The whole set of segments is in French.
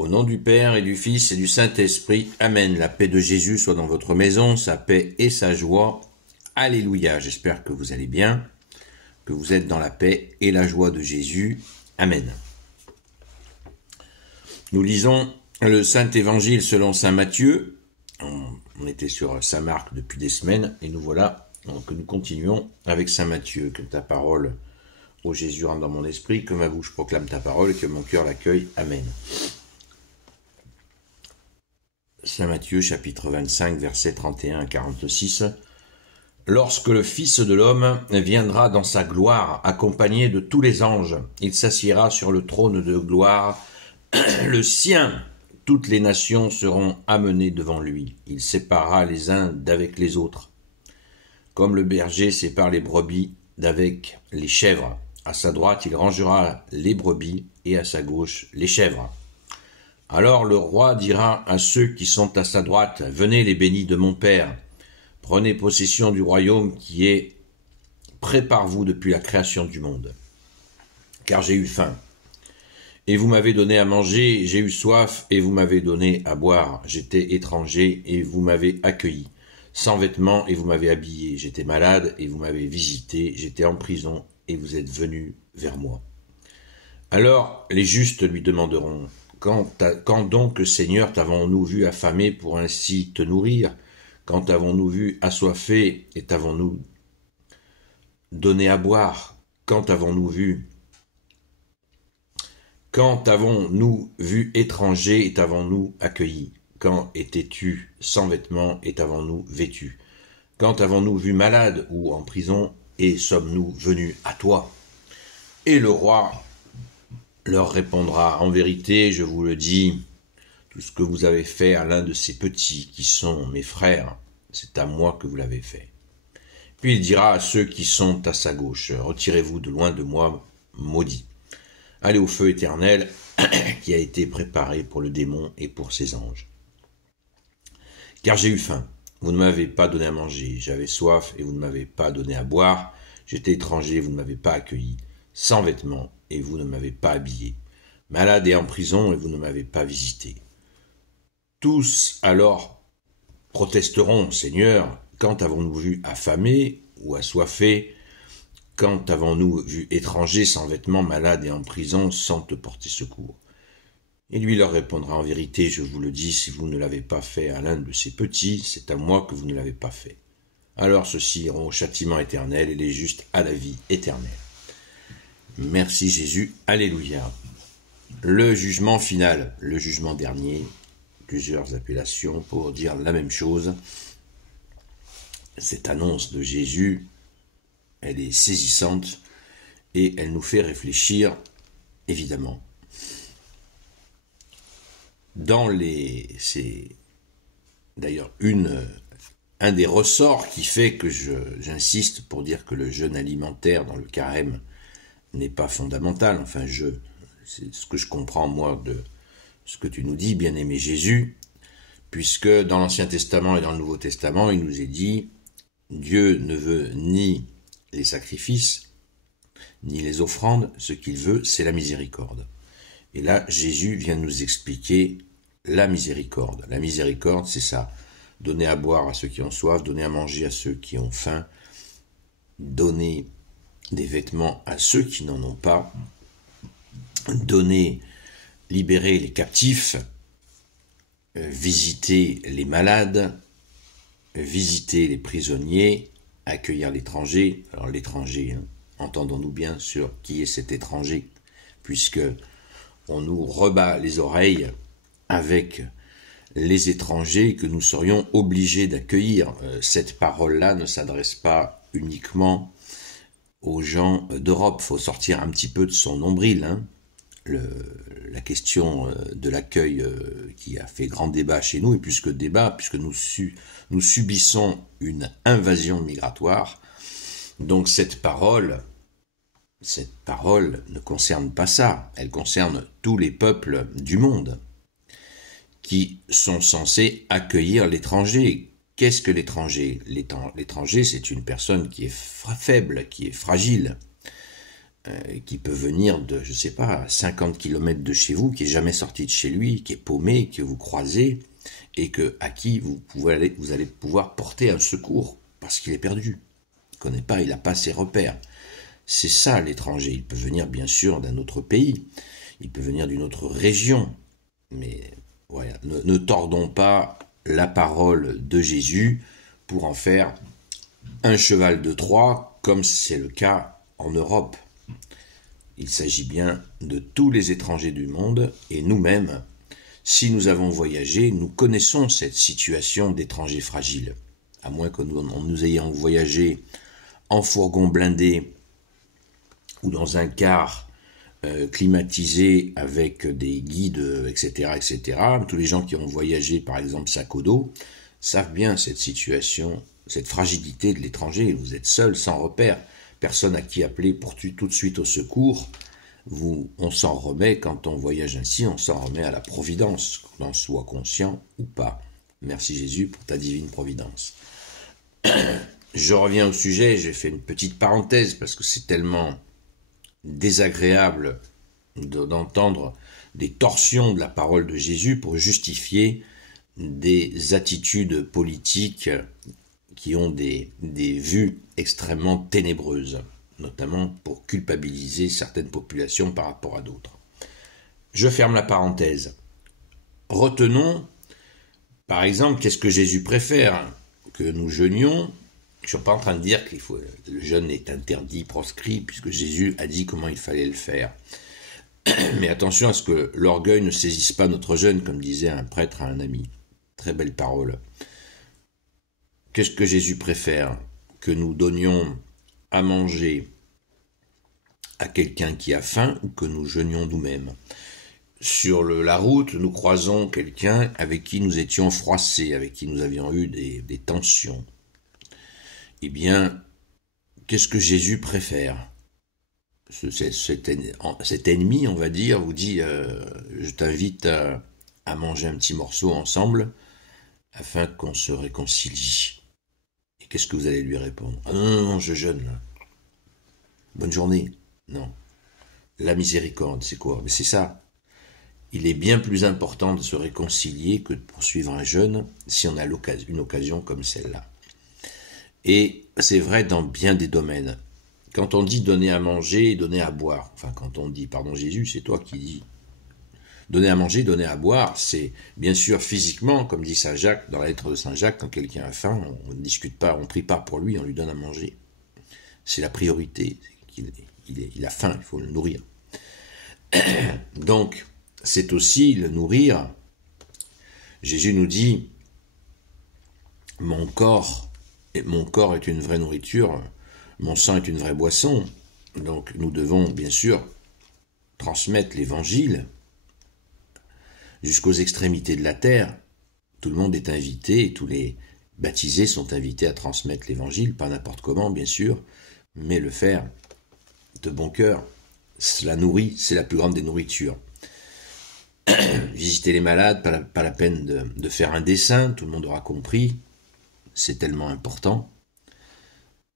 Au nom du Père et du Fils et du Saint-Esprit, Amen. La paix de Jésus soit dans votre maison, sa paix et sa joie. Alléluia. J'espère que vous allez bien, que vous êtes dans la paix et la joie de Jésus. Amen. Nous lisons le Saint-Évangile selon saint Matthieu. On était sur saint Marc depuis des semaines et nous voilà que nous continuons avec saint Matthieu. Que ta parole, ô Jésus, rentre dans mon esprit, que ma bouche proclame ta parole et que mon cœur l'accueille. Amen. Saint Matthieu, chapitre 25, versets 31 à 46. Lorsque le Fils de l'homme viendra dans sa gloire, accompagné de tous les anges, il s'assiera sur le trône de gloire, le sien. Toutes les nations seront amenées devant lui. Il séparera les uns d'avec les autres, comme le berger sépare les brebis d'avec les chèvres. À sa droite, il rangera les brebis et à sa gauche les chèvres. Alors le roi dira à ceux qui sont à sa droite, « Venez les bénis de mon Père, prenez possession du royaume qui est prêt par vous depuis la création du monde. Car j'ai eu faim, et vous m'avez donné à manger, j'ai eu soif, et vous m'avez donné à boire. J'étais étranger, et vous m'avez accueilli, sans vêtements, et vous m'avez habillé. J'étais malade, et vous m'avez visité. J'étais en prison, et vous êtes venus vers moi. » Alors les justes lui demanderont, « Quand donc, Seigneur, t'avons-nous vu affamé pour ainsi te nourrir? Quand t'avons-nous vu assoiffé et t'avons-nous donné à boire? Quand t'avons-nous vu étranger et t'avons-nous accueilli? Quand étais-tu sans vêtements et t'avons-nous vêtu? Quand avons-nous vu malade ou en prison et sommes-nous venus à toi? » Et le roi leur répondra, « En vérité, je vous le dis, tout ce que vous avez fait à l'un de ces petits qui sont mes frères, c'est à moi que vous l'avez fait. » Puis il dira à ceux qui sont à sa gauche, « Retirez-vous de loin de moi, maudits. Allez au feu éternel qui a été préparé pour le démon et pour ses anges. Car j'ai eu faim, vous ne m'avez pas donné à manger, j'avais soif et vous ne m'avez pas donné à boire, j'étais étranger, vous ne m'avez pas accueilli, sans vêtements et vous ne m'avez pas habillé, malade et en prison et vous ne m'avez pas visité. » Tous alors protesteront, « Seigneur, quand avons-nous vu affamé ou assoiffé? Quand avons-nous vu étranger sans vêtements, malade et en prison sans te porter secours? » Et lui leur répondra, « En vérité, je vous le dis, si vous ne l'avez pas fait à l'un de ces petits, c'est à moi que vous ne l'avez pas fait. » Alors ceux-ci iront au châtiment éternel et les justes à la vie éternelle. Merci Jésus, alléluia. Le jugement final, le jugement dernier, plusieurs appellations pour dire la même chose. Cette annonce de Jésus, elle est saisissante et elle nous fait réfléchir, évidemment. C'est d'ailleurs un des ressorts qui fait que j'insiste pour dire que le jeûne alimentaire dans le carême n'est pas fondamental. Enfin, c'est ce que je comprends, moi, de ce que tu nous dis, bien-aimé Jésus, puisque dans l'Ancien Testament et dans le Nouveau Testament, il nous est dit, Dieu ne veut ni les sacrifices, ni les offrandes, ce qu'il veut, c'est la miséricorde. Et là, Jésus vient nous expliquer la miséricorde. La miséricorde, c'est ça, donner à boire à ceux qui ont soif, donner à manger à ceux qui ont faim, donner des vêtements à ceux qui n'en ont pas, libérer les captifs, visiter les malades, visiter les prisonniers, accueillir l'étranger. Alors l'étranger, entendons-nous bien sur qui est cet étranger, puisque on nous rebat les oreilles avec les étrangers que nous serions obligés d'accueillir. Cette parole-là ne s'adresse pas uniquement aux gens d'Europe. Il faut sortir un petit peu de son nombril. La question de l'accueil qui a fait grand débat chez nous, et plus que débat, puisque nous subissons une invasion migratoire. Donc cette parole ne concerne pas ça, elle concerne tous les peuples du monde qui sont censés accueillir l'étranger. Qu'est-ce que l'étranger? L'étranger, c'est une personne qui est faible, qui est fragile. qui peut venir de, je sais pas, 50 km de chez vous, qui est jamais sorti de chez lui, qui est paumé, que vous croisez, et à qui vous allez pouvoir porter un secours, parce qu'il est perdu. Il ne connaît pas, il n'a pas ses repères. C'est ça l'étranger. Il peut venir bien sûr d'un autre pays, il peut venir d'une autre région, mais voilà, ne tordons pas la parole de Jésus pour en faire un cheval de Troie, comme c'est le cas en Europe. Il s'agit bien de tous les étrangers du monde, et nous-mêmes, si nous avons voyagé, nous connaissons cette situation d'étrangers fragiles. À moins que nous ayons voyagé en fourgon blindé ou dans un car climatisé avec des guides, etc., etc. Tous les gens qui ont voyagé, par exemple, sac au dos, savent bien cette situation, cette fragilité de l'étranger. Vous êtes seul, sans repère, personne à qui appeler pour tout de suite au secours. On s'en remet, quand on voyage ainsi, on s'en remet à la providence, qu'on en soit conscient ou pas. Merci Jésus pour ta divine providence. Je reviens au sujet, j'ai fait une petite parenthèse parce que c'est tellement désagréable d'entendre des torsions de la parole de Jésus pour justifier des attitudes politiques qui ont des vues extrêmement ténébreuses, notamment pour culpabiliser certaines populations par rapport à d'autres. Je ferme la parenthèse. Retenons, par exemple, qu'est-ce que Jésus préfère? Que nous jeûnions. Je ne suis pas en train de dire que le jeûne est interdit, proscrit, puisque Jésus a dit comment il fallait le faire. Mais attention à ce que l'orgueil ne saisisse pas notre jeûne, comme disait un prêtre à un ami. Très belle parole. Qu'est-ce que Jésus préfère? Que nous donnions à manger à quelqu'un qui a faim ou que nous jeûnions nous-mêmes? Sur la route, nous croisons quelqu'un avec qui nous étions froissés, avec qui nous avions eu des tensions. Eh bien, qu'est-ce que Jésus préfère? Cet ennemi, on va dire, vous dit je t'invite à manger un petit morceau ensemble afin qu'on se réconcilie. Et qu'est-ce que vous allez lui répondre? Ah non, je jeûne là. Bonne journée. Non. La miséricorde, c'est quoi? Mais c'est ça. Il est bien plus important de se réconcilier que de poursuivre un jeûne si on a une occasion comme celle-là. Et c'est vrai dans bien des domaines. Quand on dit donner à manger, donner à boire, enfin quand on dit, pardon Jésus, c'est toi qui dis, donner à manger, donner à boire, c'est bien sûr physiquement, comme dit Saint Jacques, dans la lettre de Saint Jacques, quand quelqu'un a faim, on ne discute pas, on ne prie pas pour lui, on lui donne à manger. C'est la priorité, il a faim, il faut le nourrir. Donc, c'est aussi le nourrir. Jésus nous dit, mon corps est une vraie nourriture, mon sang est une vraie boisson. Donc nous devons bien sûr transmettre l'évangile jusqu'aux extrémités de la terre. Tout le monde est invité, et tous les baptisés sont invités à transmettre l'évangile, pas n'importe comment bien sûr, mais le faire de bon cœur. Cela nourrit, c'est la plus grande des nourritures. Visiter les malades, pas la peine de faire un dessin, tout le monde aura compris. C'est tellement important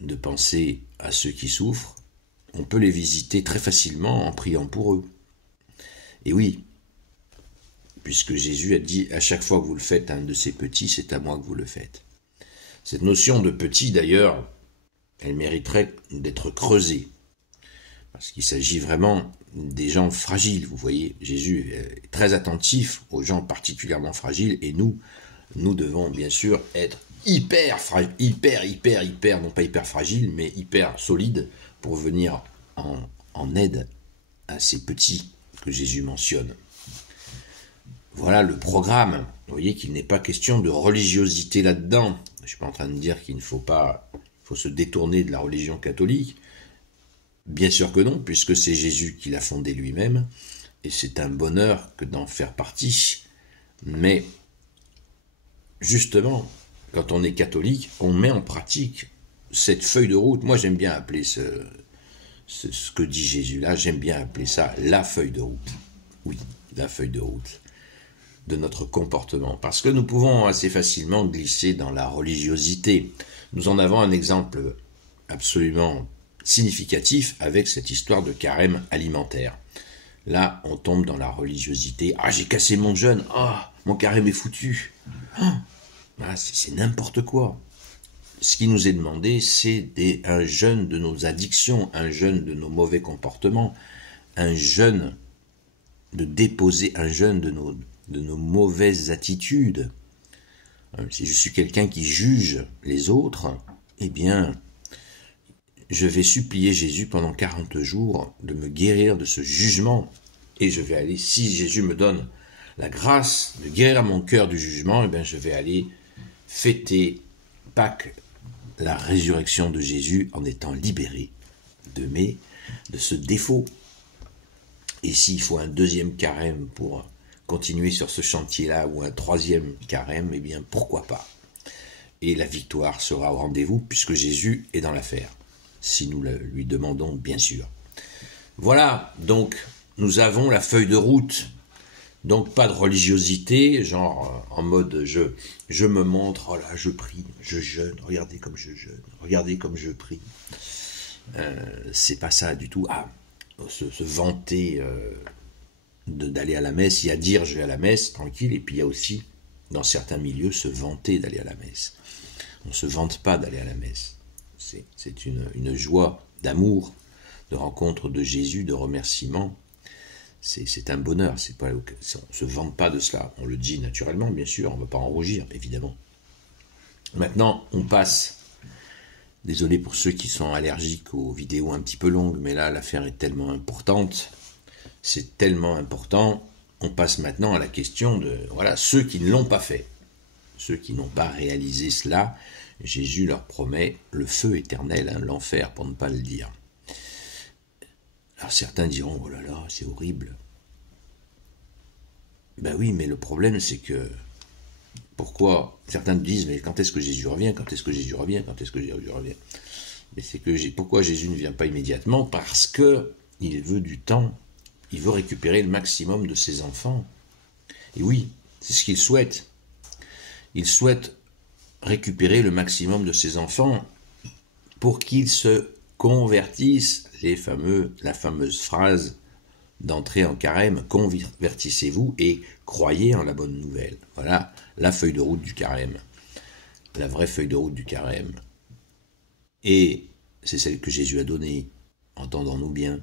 de penser à ceux qui souffrent. On peut les visiter très facilement en priant pour eux. Et oui, puisque Jésus a dit, à chaque fois que vous le faites à un de ces petits, c'est à moi que vous le faites. Cette notion de petit, d'ailleurs, elle mériterait d'être creusée. Parce qu'il s'agit vraiment des gens fragiles, vous voyez. Jésus est très attentif aux gens particulièrement fragiles, et nous devons bien sûr être hyper, non pas hyper fragile, mais hyper solide pour venir en aide à ces petits que Jésus mentionne. Voilà le programme. Vous voyez qu'il n'est pas question de religiosité là-dedans. Je ne suis pas en train de dire qu'il faut se détourner de la religion catholique. Bien sûr que non, puisque c'est Jésus qui l'a fondé lui-même, et c'est un bonheur que d'en faire partie. Mais justement, quand on est catholique, on met en pratique cette feuille de route. Moi, j'aime bien appeler ce que dit Jésus là, j'aime bien appeler ça la feuille de route. Oui, la feuille de route de notre comportement. Parce que nous pouvons assez facilement glisser dans la religiosité. Nous en avons un exemple absolument significatif avec cette histoire de carême alimentaire. Là, on tombe dans la religiosité. Ah, j'ai cassé mon jeûne. Ah, mon carême est foutu. Ah, c'est n'importe quoi. Ce qui nous est demandé, c'est un jeûne de nos addictions, un jeûne de nos mauvais comportements, un jeûne de déposer, un jeûne de nos mauvaises attitudes. Si je suis quelqu'un qui juge les autres, eh bien, je vais supplier Jésus pendant 40 jours de me guérir de ce jugement. Et je vais aller, si Jésus me donne la grâce de guérir mon cœur du jugement, eh bien, je vais aller fêter Pâques, la résurrection de Jésus, en étant libéré de ce défaut. Et s'il faut un deuxième carême pour continuer sur ce chantier-là, ou un troisième carême, eh bien, pourquoi pas. Et la victoire sera au rendez-vous, puisque Jésus est dans l'affaire, si nous lui demandons, bien sûr. Voilà, donc, nous avons la feuille de route. Donc, pas de religiosité, genre en mode je me montre, oh là, je prie, je jeûne, regardez comme je jeûne, regardez comme je prie. C'est pas ça du tout. Ah, se vanter d'aller à la messe, il y a dire je vais à la messe, tranquille, et puis il y a aussi, dans certains milieux, se vanter d'aller à la messe. On ne se vante pas d'aller à la messe. C'est une joie d'amour, de rencontre de Jésus, de remerciement. C'est un bonheur, on ne se vante pas de cela. On le dit naturellement, bien sûr, on ne va pas en rougir, évidemment. Maintenant, on passe. Désolé pour ceux qui sont allergiques aux vidéos un petit peu longues, mais là, l'affaire est tellement importante. C'est tellement important. On passe maintenant à la question de, voilà, ceux qui ne l'ont pas fait. Ceux qui n'ont pas réalisé cela, Jésus leur promet le feu éternel, l'enfer, pour ne pas le dire. Alors certains diront, oh là là, c'est horrible. Ben oui, mais le problème, c'est que, pourquoi certains disent, mais quand est-ce que Jésus revient? Quand est-ce que Jésus revient? Quand est-ce que Jésus revient? Mais c'est que, pourquoi Jésus ne vient pas immédiatement? Parce que il veut du temps, il veut récupérer le maximum de ses enfants. Et oui, c'est ce qu'il souhaite. Il souhaite récupérer le maximum de ses enfants pour qu'ils se convertissent, la fameuse phrase d'entrée en carême, convertissez-vous et croyez en la bonne nouvelle. Voilà la feuille de route du carême, la vraie feuille de route du carême. Et c'est celle que Jésus a donnée, entendons-nous bien.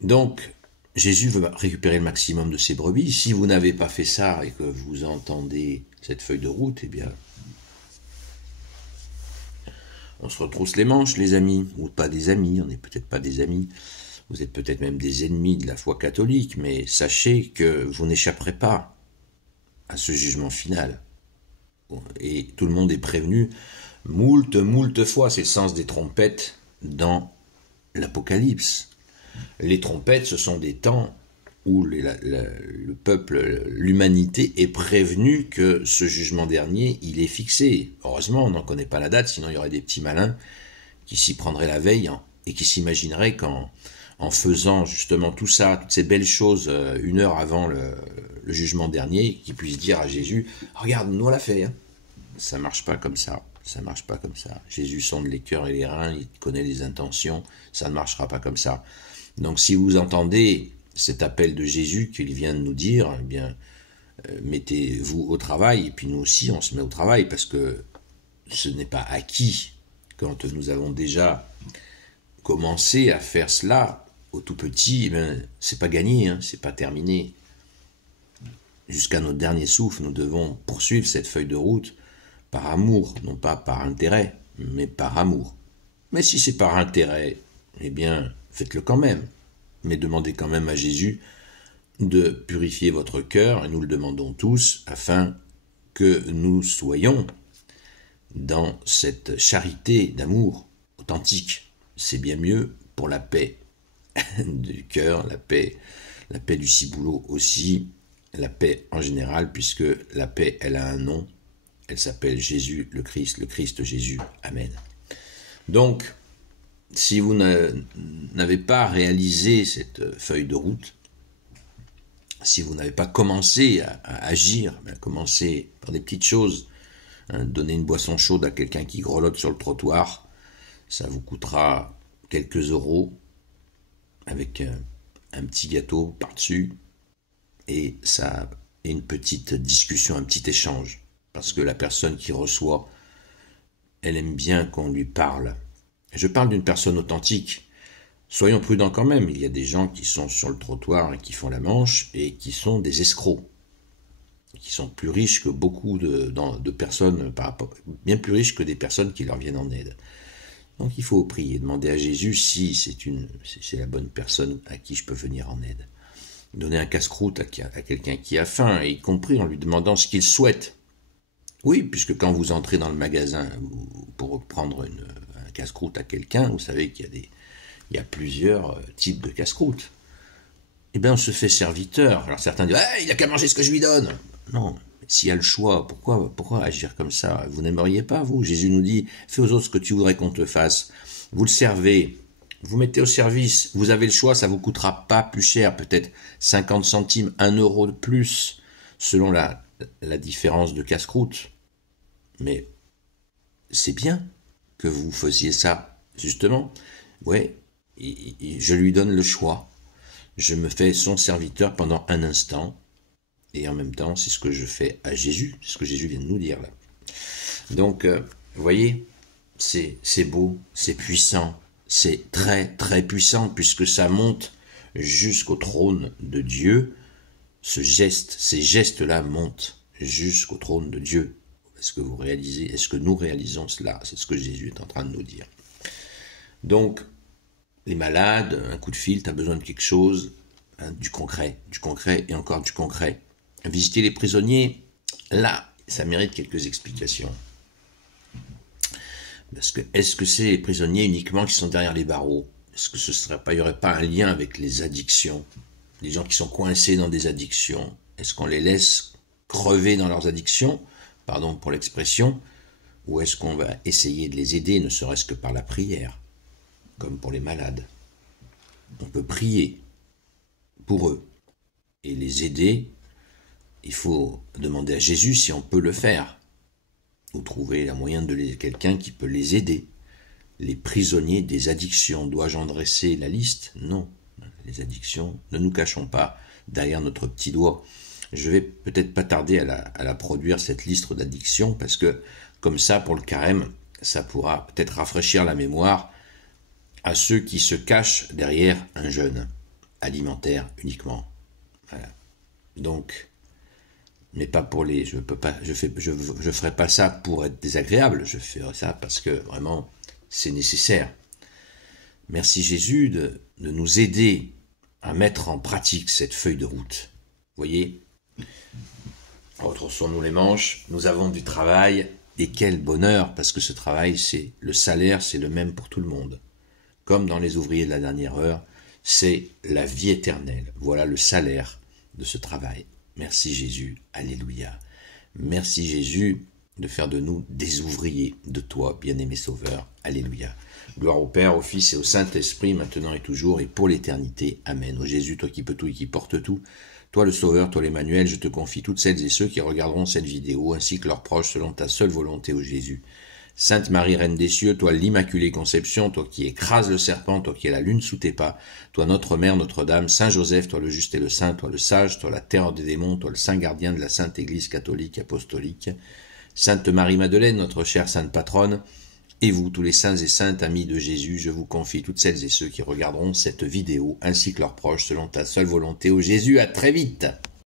Donc, Jésus veut récupérer le maximum de ses brebis. Si vous n'avez pas fait ça et que vous entendez cette feuille de route, eh bien, on se retrousse les manches, les amis, ou pas des amis, on n'est peut-être pas des amis, vous êtes peut-être même des ennemis de la foi catholique, mais sachez que vous n'échapperez pas à ce jugement final. Et tout le monde est prévenu, moult fois, c'est le sens des trompettes dans l'Apocalypse. Les trompettes, ce sont des temps où le peuple, l'humanité est prévenu que ce jugement dernier, il est fixé. Heureusement, on n'en connaît pas la date, sinon il y aurait des petits malins qui s'y prendraient la veille et qui s'imagineraient qu'en faisant justement tout ça, toutes ces belles choses, 1 heure avant le jugement dernier, qu'ils puissent dire à Jésus, regarde, nous on l'a fait. Ça marche pas comme ça. Ça marche pas comme ça. Jésus sonde les cœurs et les reins, il connaît les intentions, ça ne marchera pas comme ça. Donc si vous entendez cet appel de Jésus qu'il vient de nous dire, eh bien, mettez-vous au travail, et puis nous aussi on se met au travail, parce que ce n'est pas acquis. Quand nous avons déjà commencé à faire cela au tout petit, eh bien, c'est pas gagné, c'est pas terminé. Jusqu'à notre dernier souffle, nous devons poursuivre cette feuille de route par amour, non pas par intérêt, mais par amour. Mais si c'est par intérêt, eh bien, faites-le quand même. Mais demandez quand même à Jésus de purifier votre cœur, et nous le demandons tous, afin que nous soyons dans cette charité d'amour authentique. C'est bien mieux pour la paix du cœur, la paix du ciboulot aussi, la paix en général, puisque la paix, elle a un nom, elle s'appelle Jésus le Christ Jésus. Amen. Donc, si vous n'avez pas réalisé cette feuille de route, si vous n'avez pas commencé à agir, commencez par des petites choses, donner une boisson chaude à quelqu'un qui grelotte sur le trottoir, ça vous coûtera quelques euros avec un petit gâteau par-dessus et ça et une petite discussion, un petit échange. Parce que la personne qui reçoit, elle aime bien qu'on lui parle. Je parle d'une personne authentique. Soyons prudents quand même, il y a des gens qui sont sur le trottoir et qui font la manche et qui sont des escrocs, qui sont plus riches que beaucoup de personnes, bien plus riches que des personnes qui leur viennent en aide. Donc il faut prier, demander à Jésus si c'est la bonne personne à qui je peux venir en aide. Donner un casse-croûte à quelqu'un qui a faim, et y compris en lui demandant ce qu'il souhaite. Oui, puisque quand vous entrez dans le magasin pour prendre un casse-croûte à quelqu'un, vous savez qu'il y a plusieurs types de casse-croûte. Eh bien, on se fait serviteur. Alors certains disent « il n'a qu'à manger ce que je lui donne !» Non, s'il y a le choix, pourquoi agir comme ça? Vous n'aimeriez pas, vous? Jésus nous dit « Fais aux autres ce que tu voudrais qu'on te fasse. » Vous le servez, vous mettez au service, vous avez le choix, ça ne vous coûtera pas plus cher, peut-être 50 centimes, 1 euro de plus, selon la différence de casse-croûte. Mais c'est bien que vous faisiez ça, justement. Ouais, je lui donne le choix. Je me fais son serviteur pendant un instant. Et en même temps, c'est ce que je fais à Jésus. C'est ce que Jésus vient de nous dire là. Donc, vous voyez, c'est beau, c'est puissant. C'est très, très puissant puisque ça monte jusqu'au trône de Dieu. Ces gestes-là montent jusqu'au trône de Dieu. Est-ce que vous réalisez, est-ce que nous réalisons cela? C'est ce que Jésus est en train de nous dire. Donc, les malades, un coup de fil, tu as besoin de quelque chose, hein, du concret et encore du concret. Visiter les prisonniers, là, ça mérite quelques explications. Parce que, est-ce que c'est les prisonniers uniquement qui sont derrière les barreaux? Est-ce que il n'y aurait pas un lien avec les addictions? Les gens qui sont coincés dans des addictions, est-ce qu'on les laisse crever dans leurs addictions? Pardon pour l'expression, ou est-ce qu'on va essayer de les aider, ne serait-ce que par la prière, comme pour les malades? On peut prier pour eux et les aider. Il faut demander à Jésus si on peut le faire, ou trouver la moyen de quelqu'un qui peut les aider. Les prisonniers des addictions, dois-je en dresser la liste? Non, les addictions, ne nous cachons pas derrière notre petit doigt. Je vais peut-être pas tarder à la produire, cette liste d'addictions, parce que comme ça, pour le carême, ça pourra peut-être rafraîchir la mémoire à ceux qui se cachent derrière un jeûne alimentaire uniquement. Voilà. Donc, mais pas pour les, je ferai pas ça pour être désagréable, je ferai ça parce que vraiment c'est nécessaire. Merci Jésus de nous aider à mettre en pratique cette feuille de route. Vous voyez, retroussons-nous les manches, nous avons du travail, et quel bonheur, parce que ce travail, c'est le salaire, c'est le même pour tout le monde. Comme dans les ouvriers de la dernière heure, c'est la vie éternelle. Voilà le salaire de ce travail. Merci Jésus, alléluia. Merci Jésus de faire de nous des ouvriers de toi, bien-aimé Sauveur, alléluia. Gloire au Père, au Fils et au Saint-Esprit, maintenant et toujours, et pour l'éternité. Amen. Ô Jésus, toi qui peux tout et qui portes tout, toi le Sauveur, toi l'Emmanuel, je te confie toutes celles et ceux qui regarderont cette vidéo, ainsi que leurs proches, selon ta seule volonté, ô Jésus. Sainte Marie, Reine des cieux, toi l'Immaculée Conception, toi qui écrases le serpent, toi qui es la lune sous tes pas, toi notre Mère, Notre-Dame, Saint Joseph, toi le juste et le saint, toi le sage, toi la terreur des démons, toi le saint gardien de la Sainte Église catholique apostolique, Sainte Marie-Madeleine, notre chère Sainte Patronne, et vous, tous les saints et saintes amis de Jésus, je vous confie toutes celles et ceux qui regarderont cette vidéo, ainsi que leurs proches, selon ta seule volonté, ô Jésus, à très vite.